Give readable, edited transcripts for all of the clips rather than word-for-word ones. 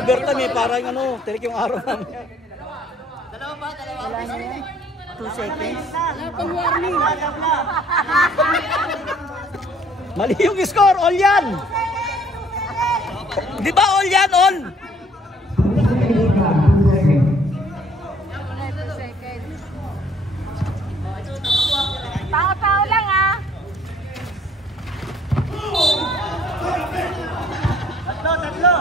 Overtime eh, parang ano, tirik yung araw namin. Dalawa pa, dalawa. 2 seconds. Pang-warning. Mali yung score, all yan! Di ba all yan, all? Pao-pao lang ah. Tatlo.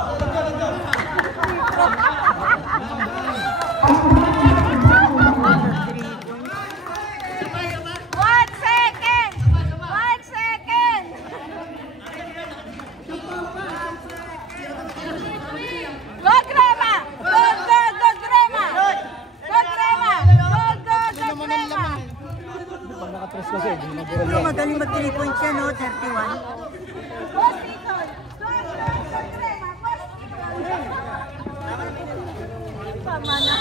3 kasi. Magaling mag-3 points yan, no? 31. Pamana.